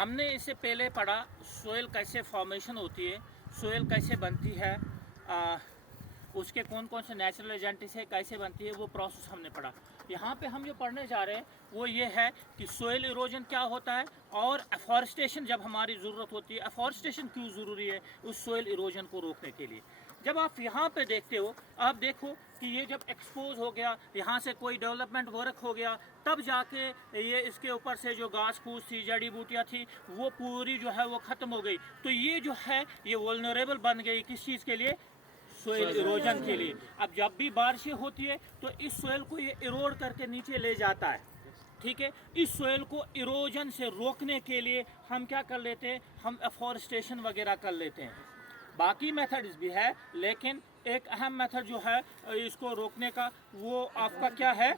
हमने इससे पहले पढ़ा सोयल कैसे फॉर्मेशन होती है, सोयल कैसे बनती है, उसके कौन कौन से नेचुरल एजेंट से कैसे बनती है, वो प्रोसेस हमने पढ़ा। यहाँ पे हम जो पढ़ने जा रहे हैं वो ये है कि सोयल इरोजन क्या होता है और एफॉरेस्टेशन जब हमारी ज़रूरत होती है, एफॉरेस्टेशन क्यों ज़रूरी है उस सोयल इरोजन को रोकने के लिए। जब आप यहाँ पे देखते हो, आप देखो कि ये जब एक्सपोज हो गया, यहाँ से कोई डेवलपमेंट वर्क हो गया, तब जाके ये इसके ऊपर से जो घास फूस थी, जड़ी बूटियाँ थी, वो पूरी जो है वो ख़त्म हो गई। तो ये जो है ये वल्नरेबल बन गई किस चीज़ के लिए? सोयल इरोजन के लिए। अब जब भी बारिशें होती है तो इस सोयल को ये इरोड करके नीचे ले जाता है, ठीक है। इस सोयल को इरोजन से रोकने के लिए हम क्या कर लेते हैं, हम एफॉरेस्टेशन वगैरह कर लेते हैं। बाकी मेथड्स भी है, लेकिन एक अहम मेथड जो है इसको रोकने का वो आपका क्या है?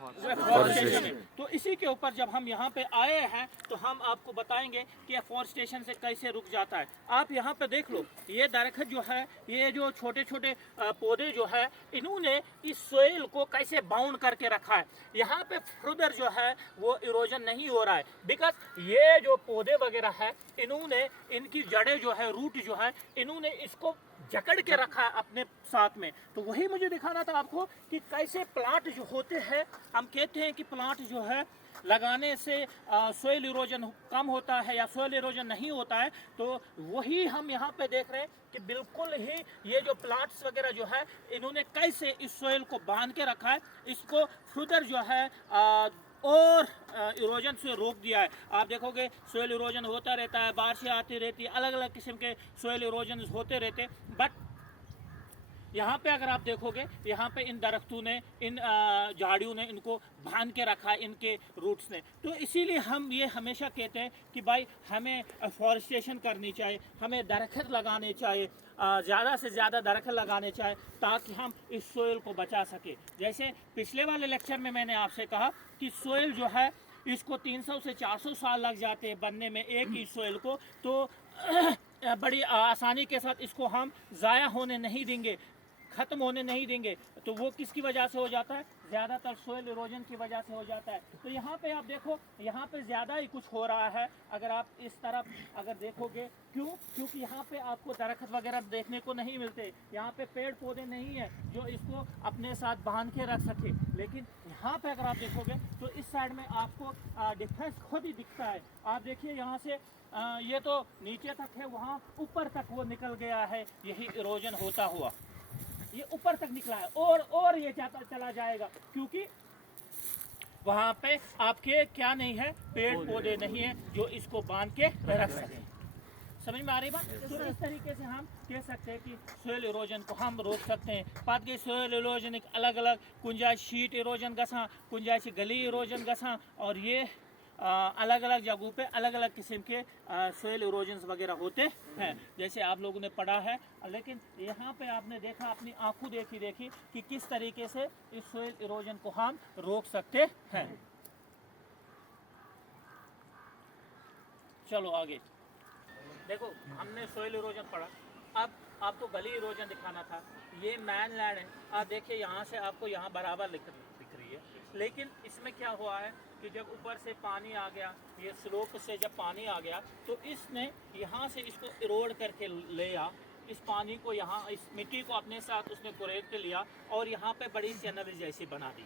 एफॉरेस्टेशन है। तो इसी के ऊपर जब हम यहाँ पे आए हैं तो हम आपको बताएंगे कि एफॉरेस्टेशन से कैसे रुक जाता है। आप यहाँ पे देख लो, ये दरख्त जो है, ये जो छोटे छोटे पौधे जो है, इन्होंने इस सोइल को कैसे बाउंड करके रखा है। यहाँ पे फर्दर जो है वो इरोजन नहीं हो रहा है, बिकॉज ये जो पौधे वगैरह है, इन्होंने इनकी जड़ें जो है, रूट जो है, इन्होंने इसको जकड़ के रखा है अपने साथ में। तो वही मुझे दिखाना था आपको कि कैसे प्लांट जो होते हैं, हम कहते हैं कि प्लांट जो है लगाने से सोइल इरोजन कम होता है या सोइल इरोजन नहीं होता है। तो वही हम यहाँ पे देख रहे हैं कि बिल्कुल ही ये जो प्लांट्स वगैरह जो है, इन्होंने कैसे इस सोइल को बांध के रखा है, इसको फर्दर जो है और इरोजन से रोक दिया है। आप देखोगे सोयल इरोजन होता रहता है, बारिशें आती रहती है, अलग अलग किस्म के सोयल इरोजन होते रहते हैं। बट यहाँ पे अगर आप देखोगे, यहाँ पे इन दरख्तों ने, इन झाड़ियों ने इनको बांध के रखा है, इनके रूट्स ने। तो इसीलिए हम ये हमेशा कहते हैं कि भाई हमें फॉरेस्टेशन करनी चाहिए, हमें दरख्त लगाने चाहिए, ज़्यादा से ज़्यादा दरख्त लगाने चाहिए, ताकि हम इस सोयल को बचा सके। जैसे पिछले वाले लेक्चर में मैंने आपसे कहा कि सोयल जो है इसको 300 से 400 साल लग जाते हैं बनने में, एक ही सोयल को। तो बड़ी आसानी के साथ इसको हम ज़ाया होने नहीं देंगे, ख़त्म होने नहीं देंगे। तो वो किसकी वजह से हो जाता है? ज़्यादातर सोयल इरोजन की वजह से हो जाता है। तो यहाँ पे आप देखो, यहाँ पे ज़्यादा ही कुछ हो रहा है अगर आप इस तरफ अगर देखोगे। क्यों? क्योंकि यहाँ पे आपको दरख्त वगैरह देखने को नहीं मिलते, यहाँ पे पेड़ पौधे नहीं है जो इसको अपने साथ बांध के रख सके। लेकिन यहाँ पे अगर आप देखोगे तो इस साइड में आपको डिफरेंस खुद ही दिखता है। आप देखिए यहाँ से ये तो नीचे तक है, वहाँ ऊपर तक वो निकल गया है, यही इरोजन होता हुआ ये ऊपर तक निकला है और ये चला जाएगा, क्योंकि वहाँ पे आपके क्या नहीं है, पेड़ पौधे नहीं है जो इसको बांध के रख सके। समझ में आ रही बात? तो इस तरीके से हम कह सकते हैं कि सोयल इरोजन को हम रोक सकते हैं। पात गई सोयल इरोजन एक अलग अलग कुंजाइश शीट इरोजन गसा, कुंजाइश गली इरोजन गसा, और ये अलग अलग जगहों पे अलग अलग किस्म के सोयल इरोजन्स वगैरह होते हैं, जैसे आप लोगों ने पढ़ा है। लेकिन यहाँ पे आपने देखा, अपनी आंखों देखी कि किस तरीके से इस सोयल इरोजन को हम रोक सकते हैं। चलो आगे देखो, हमने सोयल इरोजन पढ़ा, अब आपको गली इरोजन दिखाना था। ये मैन लैंड है, आप देखिए यहाँ से आपको यहाँ बराबर दिख रही है, लेकिन इसमें क्या हुआ है कि जब ऊपर से पानी आ गया, ये स्लोप से जब पानी आ गया, तो इसने यहाँ से इसको इरोड करके लिया, इस पानी को यहाँ, इस मिट्टी को अपने साथ उसने कुरेद के लिया और यहाँ पे बड़ी चैनल जैसी बना दी,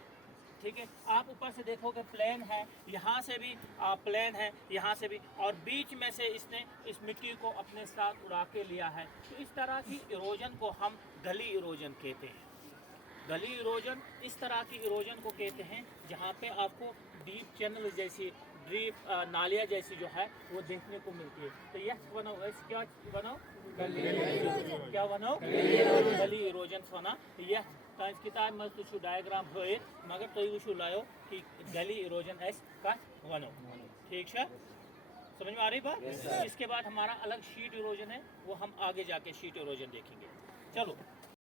ठीक है। आप ऊपर से देखोगे प्लेन है, यहाँ से भी प्लेन है, यहाँ से भी, और बीच में से इसने इस मिट्टी को अपने साथ उड़ा के लिया है। तो इस तरह की इरोजन को हम गली इरोजन कहते हैं। गली इरोजन इस तरह की इरोजन को कहते हैं जहाँ पे आपको डीप चैनल जैसी, डीप नालियाँ जैसी जो है वो देखने को मिलती है। तो यह बनाओ, क्या बनाओ? क्या बनाओ? गली इरोजन बना। यह किताब में तुझे डायग्राम हो, मगर तो वो लायो कि गली इरोजन एस का बनो, ठीक है। समझ में आ रही बात? इसके बाद हमारा अलग शीट इरोजन है, वो हम आगे जाके शीट इरोजन देखेंगे। चलो